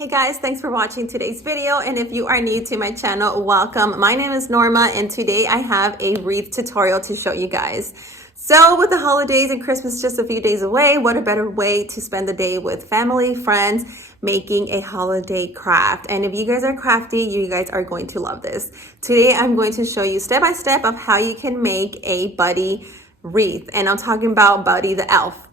Hey guys, thanks for watching today's video, and if you are new to my channel, welcome. My name is Norma and today I have a wreath tutorial to show you guys. So with the holidays and Christmas just a few days away, what a better way to spend the day with family, friends, making a holiday craft. And if you guys are crafty, you guys are going to love this. Today I'm going to show you step by step of how you can make a Buddy wreath, and I'm talking about Buddy the Elf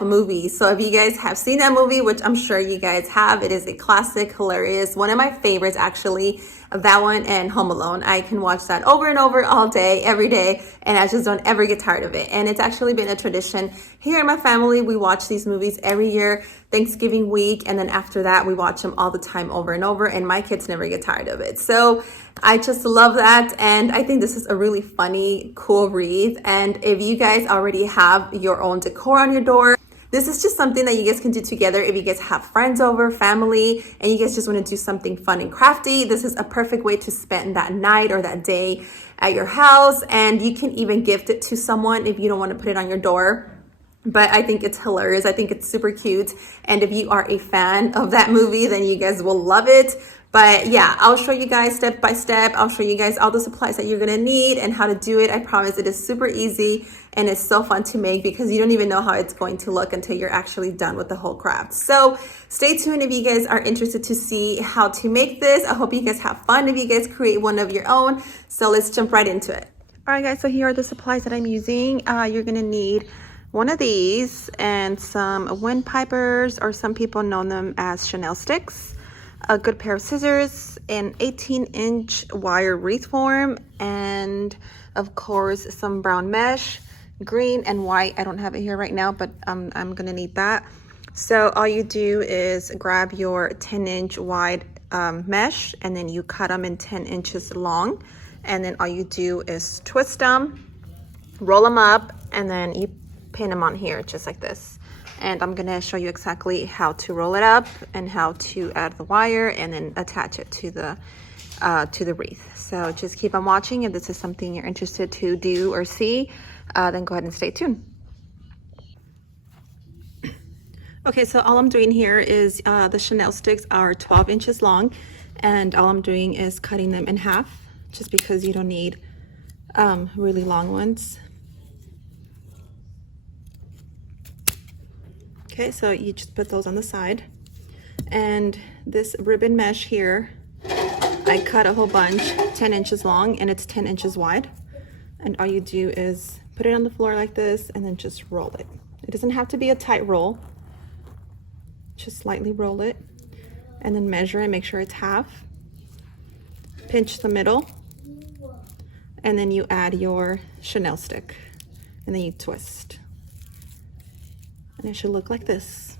movie. So if you guys have seen that movie, which I'm sure you guys have, it is a classic, hilarious, one of my favorites actually, that one and Home Alone. I can watch that over and over all day, every day, and I just don't ever get tired of it. And it's actually been a tradition here in my family. We watch these movies every year, Thanksgiving week, and then after that we watch them all the time over and over, and my kids never get tired of it. So I just love that, and I think this is a really funny, cool wreath. And if you guys already have your own decor on your door, this is just something that you guys can do together. If you guys have friends over, family, and you guys just want to do something fun and crafty, this is a perfect way to spend that night or that day at your house. And you can even gift it to someone if you don't want to put it on your door. But I think it's hilarious. I think it's super cute. And if you are a fan of that movie, then you guys will love it. But yeah, I'll show you guys step by step. I'll show you guys all the supplies that you're gonna need and how to do it. I promise it is super easy and it's so fun to make because you don't even know how it's going to look until you're actually done with the whole craft. So stay tuned if you guys are interested to see how to make this. I hope you guys have fun if you guys create one of your own. So let's jump right into it. All right guys, so here are the supplies that I'm using. You're gonna need one of these and some windpipers, or some people know them as Chanel sticks, a good pair of scissors, an 18-inch wire wreath form, and of course some brown mesh, green and white. I don't have it here right now, but I'm gonna need that. So all you do is grab your 10-inch wide mesh, and then you cut them in 10 inches long, and then all you do is twist them, roll them up, and then you pin them on here just like this. And I'm gonna show you exactly how to roll it up and how to add the wire and then attach it to the wreath. So just keep on watching. If this is something you're interested to do or see, then go ahead and stay tuned. Okay, so all I'm doing here is the Chanel sticks are 12 inches long, and all I'm doing is cutting them in half just because you don't need really long ones. Okay, so you just put those on the side. And this ribbon mesh here, I cut a whole bunch, 10 inches long, and it's 10 inches wide. And all you do is put it on the floor like this and then just roll it. It doesn't have to be a tight roll. Just lightly roll it and then measure it, make sure it's half. Pinch the middle, and then you add your Chanel stick, and then you twist. And it should look like this.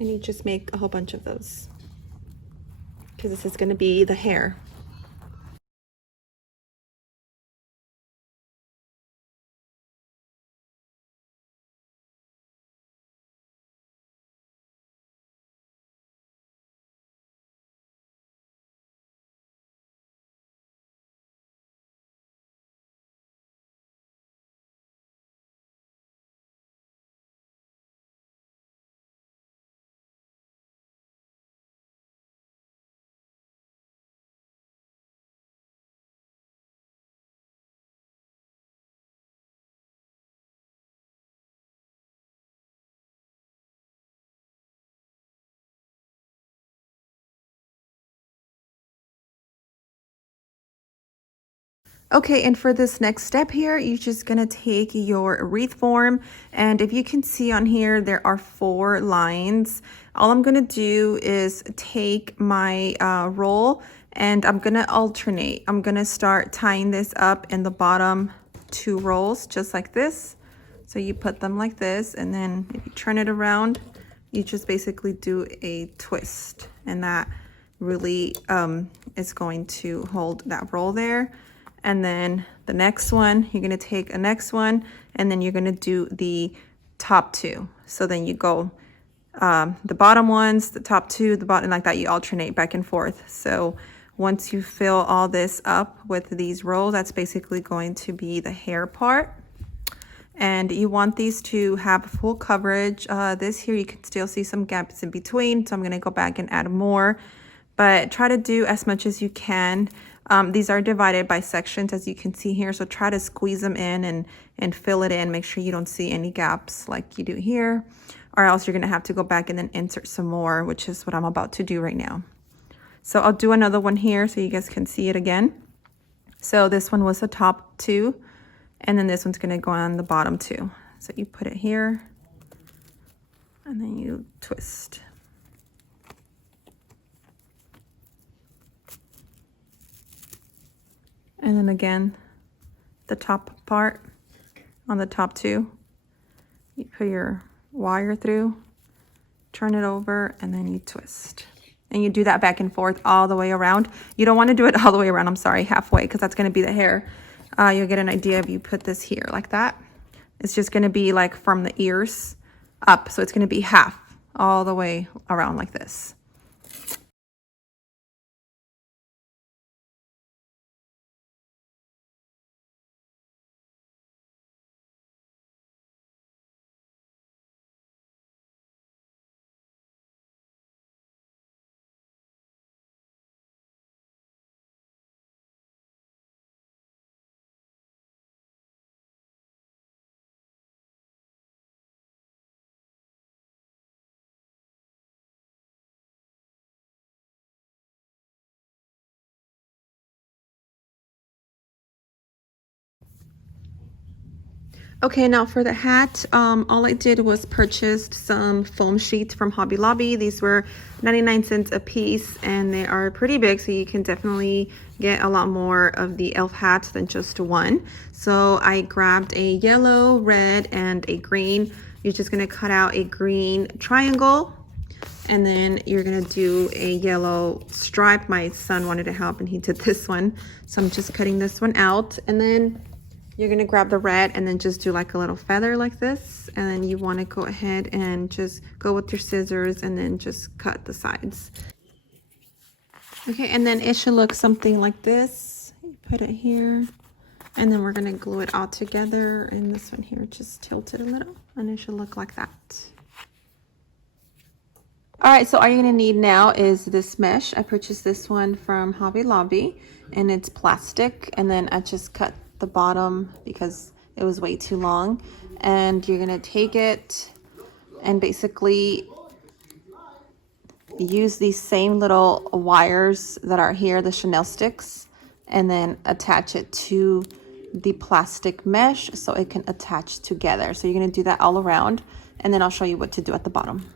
And you just make a whole bunch of those, because this is going to be the hair. Okay, and for this next step here, you're just gonna take your wreath form, and if you can see on here, there are 4 lines. All I'm gonna do is take my roll, and I'm gonna alternate. I'm gonna start tying this up in the bottom 2 rolls, just like this. So you put them like this, and then if you turn it around, you just basically do a twist, and that really is going to hold that roll there. And then the next one, you're gonna take a next one, and then you're gonna do the top 2. So then you go the bottom ones, the top 2, the bottom, like that. You alternate back and forth. So once you fill all this up with these rolls, that's basically going to be the hair part. And you want these to have full coverage. This here, you can still see some gaps in between, so I'm gonna go back and add more, but try to do as much as you can. These are divided by sections, as you can see here, so try to squeeze them in and fill it in. Make sure you don't see any gaps like you do here, or else you're gonna have to go back and then insert some more, which is what I'm about to do right now. So I'll do another one here so you guys can see it again. So this one was the top two, and then this one's gonna go on the bottom two. So you put it here, and then you twist. And then again, the top part on the top two, you put your wire through, turn it over, and then you twist. And you do that back and forth all the way around. You don't want to do it all the way around, I'm sorry, halfway, because that's going to be the hair. You'll get an idea if you put this here like that. It's just going to be like from the ears up. So it's going to be half all the way around like this. Okay, now for the hat, all I did was purchased some foam sheets from Hobby Lobby. These were 99 cents a piece, and they are pretty big, so you can definitely get a lot more of the elf hats than just one. So I grabbed a yellow, red, and a green. You're just gonna cut out a green triangle, and then you're gonna do a yellow stripe. My son wanted to help, and he did this one. So I'm just cutting this one out, and then you're gonna grab the red and then just do like a little feather like this. And then you wanna go ahead and just go with your scissors and then just cut the sides. Okay, and then it should look something like this. You put it here, and then we're gonna glue it all together. And this one here, just tilt it a little, and it should look like that. All right, so all you're gonna need now is this mesh. I purchased this one from Hobby Lobby, and it's plastic, and then I just cut the bottom because it was way too long. And you're gonna take it and basically use these same little wires that are here, the Chanel sticks, and then attach it to the plastic mesh so it can attach together. So you're gonna do that all around, and then I'll show you what to do at the bottom.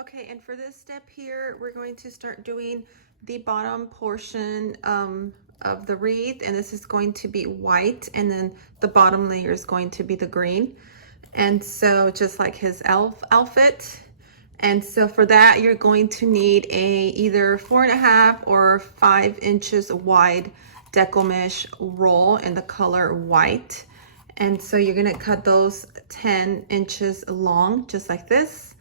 Okay, and for this step here, we're going to start doing the bottom portion of the wreath, and this is going to be white, and then the bottom layer is going to be the green. And so just like his elf outfit. And so for that, you're going to need a either 4.5 or 5 inches wide deco mesh roll in the color white. And so you're gonna cut those 10 inches long, just like this.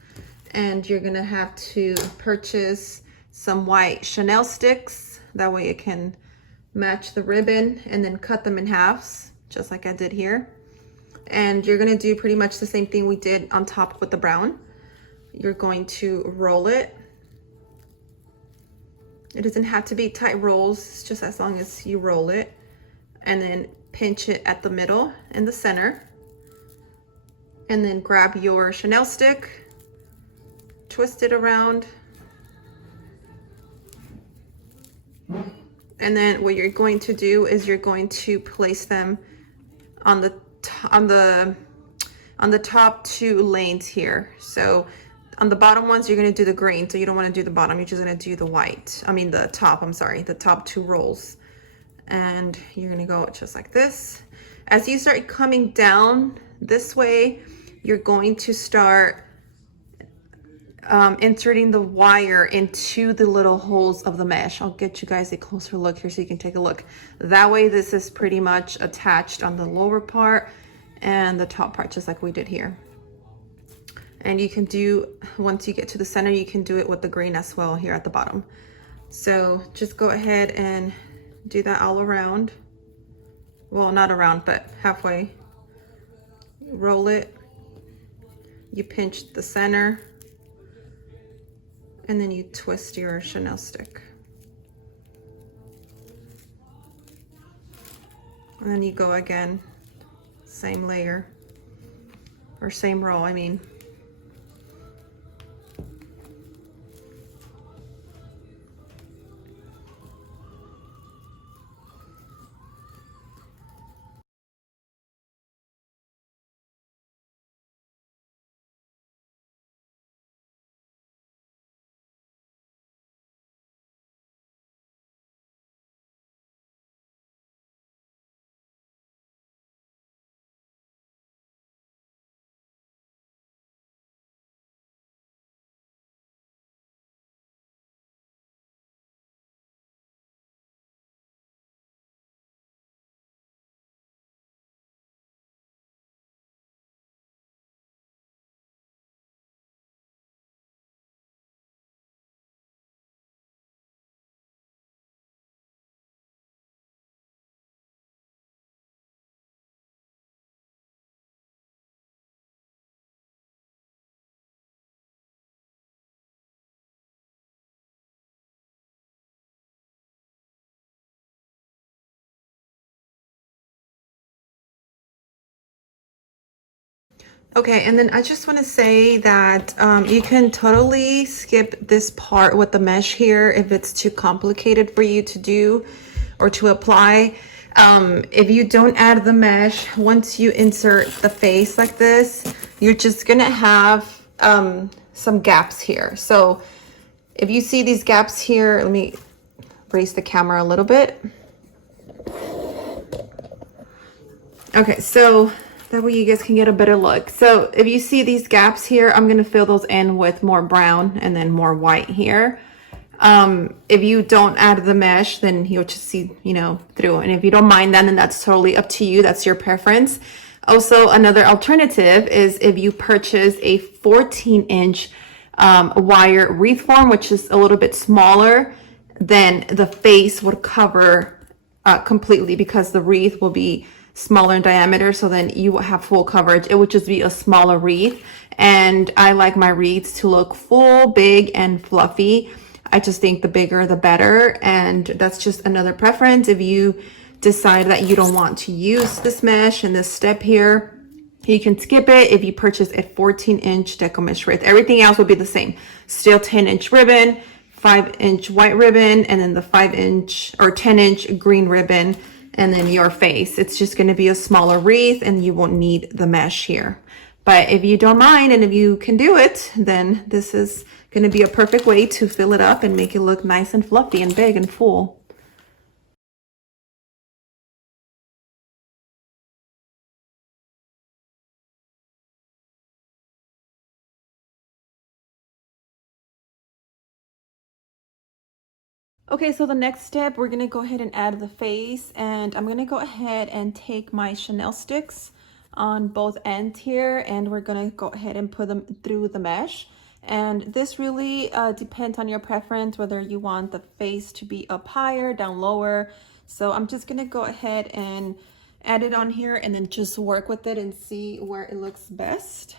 And you're gonna have to purchase some white Chanel sticks. That way it can match the ribbon, and then cut them in halves, just like I did here. And you're gonna do pretty much the same thing we did on top with the brown. You're going to roll it. It doesn't have to be tight rolls, just as long as you roll it. And then pinch it at the middle in the center. And then grab your Chanel stick, twist it around, and then what you're going to do is you're going to place them on the top 2 lanes here. So on the bottom ones, you're going to do the green, so you don't want to do the bottom, you're just going to do the white. I mean the top, I'm sorry, the top 2 rolls. And you're going to go just like this. As you start coming down this way, you're going to start inserting the wire into the little holes of the mesh. I'll get you guys a closer look here so you can take a look. That way this is pretty much attached on the lower part and the top part, just like we did here. And you can do, once you get to the center, you can do it with the green as well here at the bottom. So just go ahead and do that all around. Well, not around, but halfway. Roll it. You pinch the center. And then you twist your Chanel stick. And then you go again, same layer, or same roll, I mean. Okay, and then I just want to say that you can totally skip this part with the mesh here if it's too complicated for you to do or to apply. If you don't add the mesh, once you insert the face like this, you're just gonna have some gaps here. So if you see these gaps here, let me raise the camera a little bit. Okay, so that way you guys can get a better look. So if you see these gaps here, I'm gonna fill those in with more brown and then more white here. If you don't add the mesh, then you'll just see, you know, through. And if you don't mind that, then that's totally up to you. That's your preference. Also, another alternative is if you purchase a 14-inch wire wreath form, which is a little bit smaller, then the face would cover completely because the wreath will be smaller in diameter, so then you will have full coverage. It would just be a smaller wreath, and I like my wreaths to look full, big, and fluffy. I just think the bigger the better, and that's just another preference. If you decide that you don't want to use this mesh and this step here, you can skip it if you purchase a 14-inch deco mesh wreath. Everything else will be the same. Still 10-inch ribbon, 5-inch white ribbon, and then the 5-inch or 10-inch green ribbon, and then your face. It's just going to be a smaller wreath and you won't need the mesh here. But if you don't mind and if you can do it, then this is going to be a perfect way to fill it up and make it look nice and fluffy and big and full. Okay, so the next step, we're gonna go ahead and add the face, and I'm gonna go ahead and take my Chanel sticks on both ends here, and we're gonna go ahead and put them through the mesh. And this really depends on your preference, whether you want the face to be up higher, down lower. So I'm just gonna go ahead and add it on here and then just work with it and see where it looks best.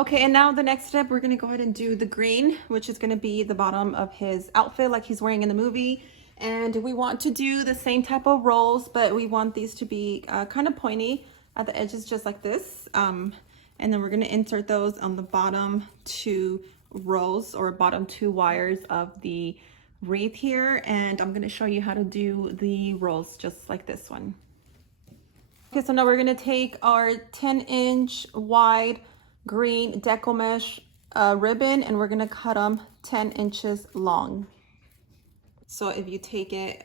Okay, and now the next step, we're gonna go ahead and do the green, which is gonna be the bottom of his outfit like he's wearing in the movie. And we want to do the same type of rolls, but we want these to be kind of pointy at the edges, just like this. And then we're gonna insert those on the bottom 2 rows or bottom 2 wires of the wreath here. And I'm gonna show you how to do the rolls just like this one. Okay, so now we're gonna take our 10-inch wide green deco mesh ribbon, and we're gonna cut them 10 inches long. So if you take it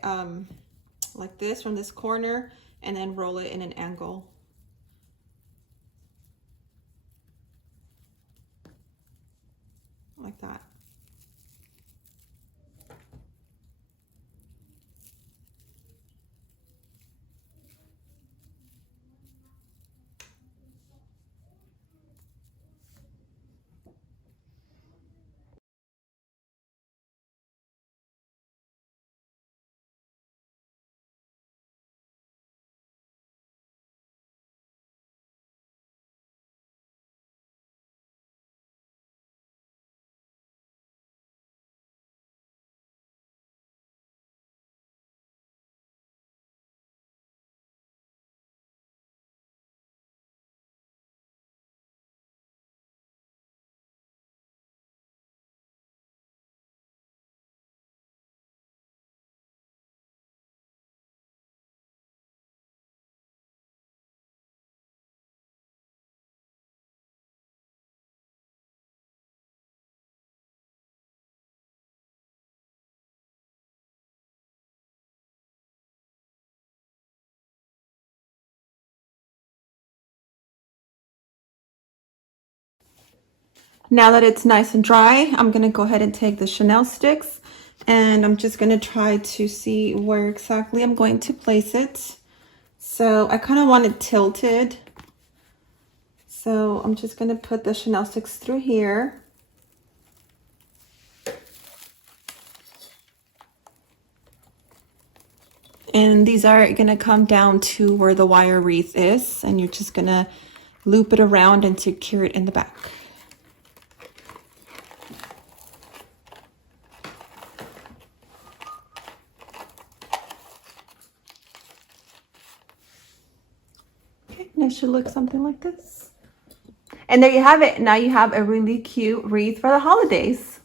like this from this corner and then roll it in an angle. Like that. Now that it's nice and dry, I'm gonna go ahead and take the Chanel sticks, and I'm just gonna try to see where exactly I'm going to place it. So I kind of want it tilted. So I'm just gonna put the Chanel sticks through here. And these are gonna come down to where the wire wreath is, and you're just gonna loop it around and secure it in the back. Okay, and it should look something like this. And there you have it. Now you have a really cute wreath for the holidays.